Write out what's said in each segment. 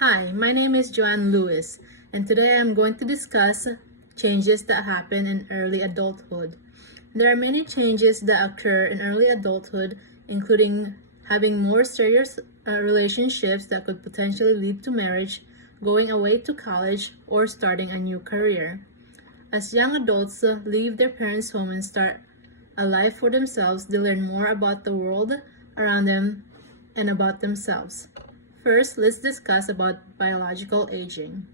Hi, my name is Joanne Lewis, and today I'm going to discuss changes that happen in early adulthood. There are many changes that occur in early adulthood, including having more serious relationships that could potentially lead to marriage, going away to college, or starting a new career. As young adults leave their parents' home and start a life for themselves, they learn more about the world around them and about themselves. First, let's discuss about biological aging.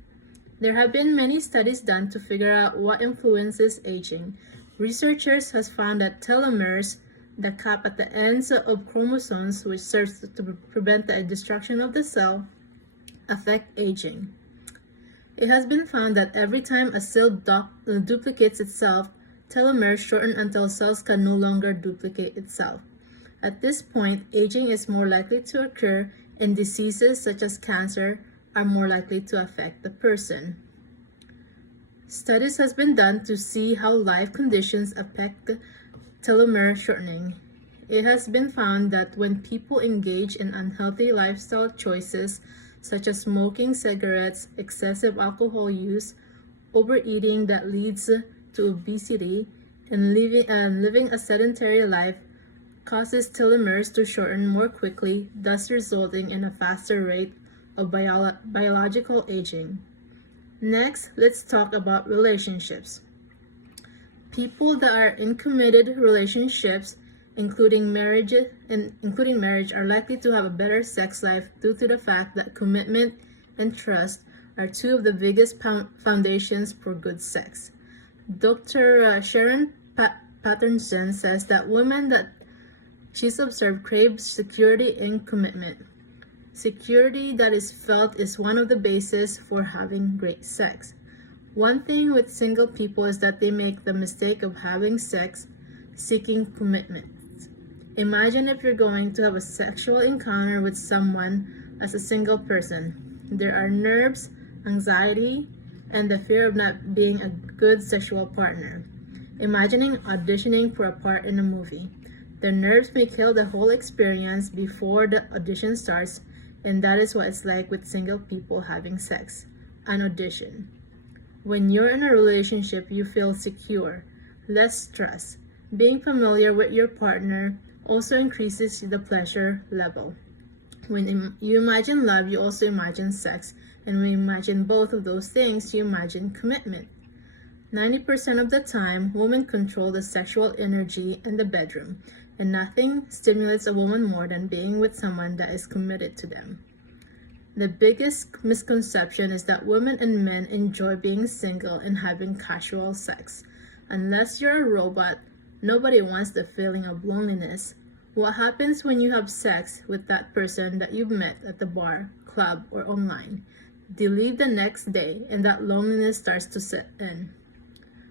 There have been many studies done to figure out what influences aging. Researchers have found that telomeres, the cap at the ends of chromosomes which serves to prevent the destruction of the cell, affect aging. It has been found that every time a cell duplicates itself, telomeres shorten until cells can no longer duplicate itself. At this point, aging is more likely to occur, and diseases such as cancer are more likely to affect the person. Studies has been done to see how life conditions affect telomere shortening. It has been found that when people engage in unhealthy lifestyle choices such as smoking cigarettes, excessive alcohol use, overeating that leads to obesity, and living a sedentary life causes telomeres to shorten more quickly, thus resulting in a faster rate of biological aging. Next, let's talk about relationships. People that are in committed relationships, including marriage, are likely to have a better sex life due to the fact that commitment and trust are two of the biggest foundations for good sex. Dr. Sharon Patterson says that women that she's observed crave security and commitment. Security that is felt is one of the bases for having great sex. One thing with single people is that they make the mistake of having sex seeking commitment. Imagine if you're going to have a sexual encounter with someone as a single person. There are nerves, anxiety, and the fear of not being a good sexual partner. Imagining auditioning for a part in a movie. The nerves may kill the whole experience before the audition starts, and that is what it's like with single people having sex, an audition. When you're in a relationship, you feel secure, less stress. Being familiar with your partner also increases the pleasure level. When you imagine love, you also imagine sex, and when you imagine both of those things, you imagine commitment. 90% of the time, women control the sexual energy in the bedroom, and nothing stimulates a woman more than being with someone that is committed to them. The biggest misconception is that women and men enjoy being single and having casual sex. Unless you're a robot, nobody wants the feeling of loneliness. What happens when you have sex with that person that you've met at the bar, club, or online? They leave the next day, and that loneliness starts to set in.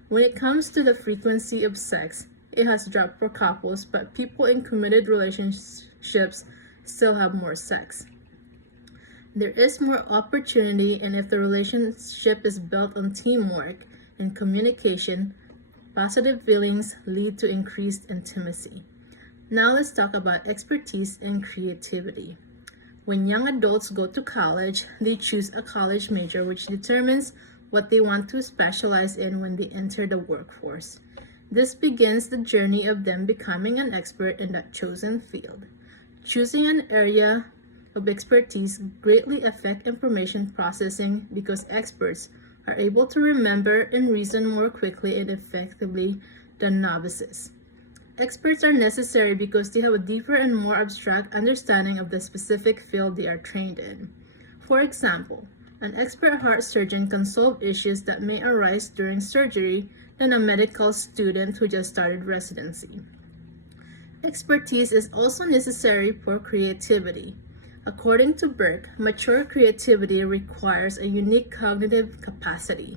When it comes to the frequency of sex, it has dropped for couples, but people in committed relationships still have more sex. There is more opportunity, and if the relationship is built on teamwork and communication, positive feelings lead to increased intimacy. Now let's talk about expertise and creativity. When young adults go to college, they choose a college major which determines what they want to specialize in when they enter the workforce. This begins the journey of them becoming an expert in that chosen field. Choosing an area of expertise greatly affects information processing because experts are able to remember and reason more quickly and effectively than novices. Experts are necessary because they have a deeper and more abstract understanding of the specific field they are trained in. For example, an expert heart surgeon can solve issues that may arise during surgery than a medical student who just started residency. Expertise is also necessary for creativity. According to Burke, mature creativity requires a unique cognitive capacity,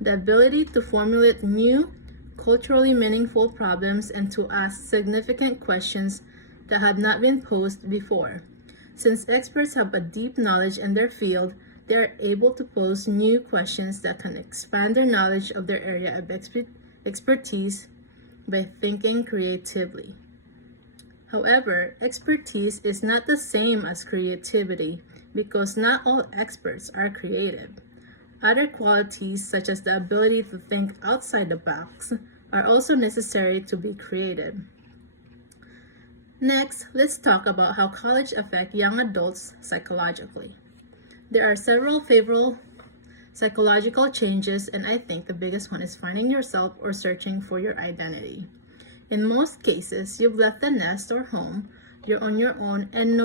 the ability to formulate new, culturally meaningful problems and to ask significant questions that have not been posed before. Since experts have a deep knowledge in their field, they are able to pose new questions that can expand their knowledge of their area of expertise by thinking creatively. However, expertise is not the same as creativity. because not all experts are creative. Other qualities, such as the ability to think outside the box, are also necessary to be creative. Next, let's talk about how college affects young adults psychologically. There are several favorable psychological changes, and I think the biggest one is finding yourself or searching for your identity. In most cases, you've left the nest or home, you're on your own, and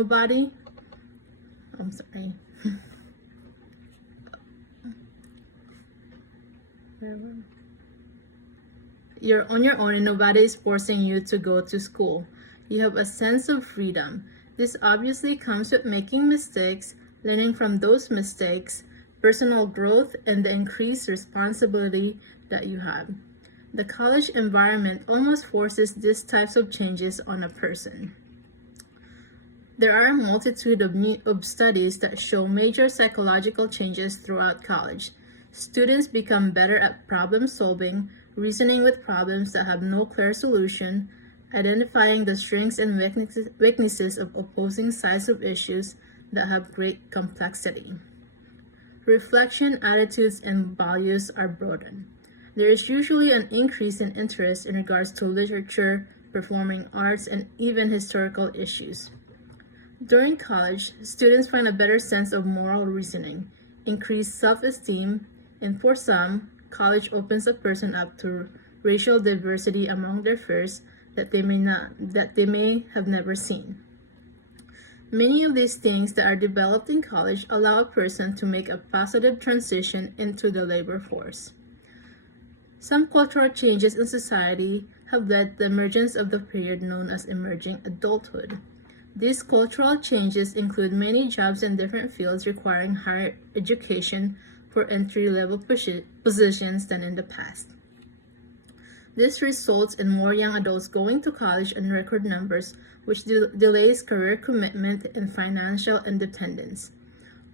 you're on your own and nobody is forcing you to go to school. You have a sense of freedom. This obviously comes with making mistakes, learning from those mistakes, personal growth, and the increased responsibility that you have. The college environment almost forces these types of changes on a person. There are a multitude of studies that show major psychological changes throughout college. Students become better at problem solving, reasoning with problems that have no clear solution, identifying the strengths and weaknesses of opposing sides of issues that have great complexity. Reflection, attitudes, and values are broadened. There is usually an increase in interest in regards to literature, performing arts, and even historical issues. During college, students find a better sense of moral reasoning, increased self-esteem, and for some, college opens a person up to racial diversity among their peers that they may have never seen. Many of these things that are developed in college allow a person to make a positive transition into the labor force. Some cultural changes in society have led to the emergence of the period known as emerging adulthood. These cultural changes include many jobs in different fields requiring higher education for entry-level positions than in the past. This results in more young adults going to college in record numbers, which delays career commitment and financial independence.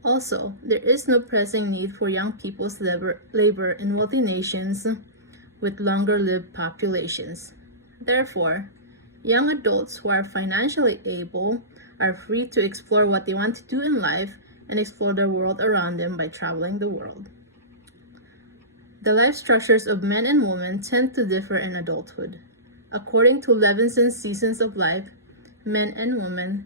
Also, there is no pressing need for young people's labor in wealthy nations with longer-lived populations. Therefore, young adults who are financially able are free to explore what they want to do in life and explore the world around them by traveling the world. The life structures of men and women tend to differ in adulthood. According to Levinson's Seasons of Life, Men and Women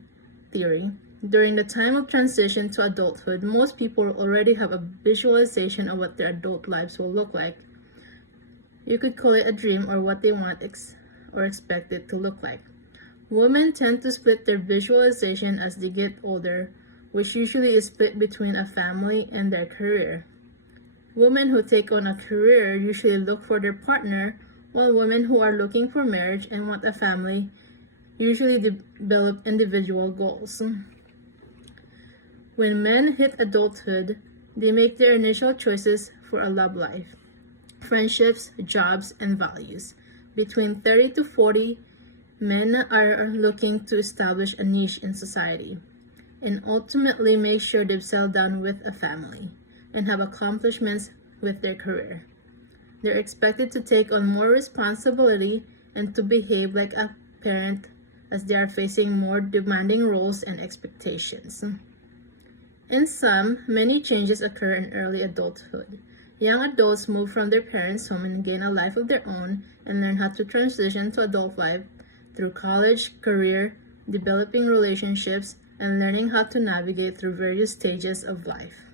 theory, during the time of transition to adulthood, most people already have a visualization of what their adult lives will look like. You could call it a dream or what they want or expect it to look like. Women tend to split their visualization as they get older, which usually is split between a family and their career. Women who take on a career usually look for their partner, while women who are looking for marriage and want a family usually develop individual goals. When men hit adulthood, they make their initial choices for a love life, friendships, jobs, and values. Between 30 to 40, men are looking to establish a niche in society and ultimately make sure they've settled down with a family and have accomplishments with their career. They're expected to take on more responsibility and to behave like a parent as they are facing more demanding roles and expectations. In sum, many changes occur in early adulthood. Young adults move from their parents' home and gain a life of their own and learn how to transition to adult life through college, career, developing relationships, and learning how to navigate through various stages of life.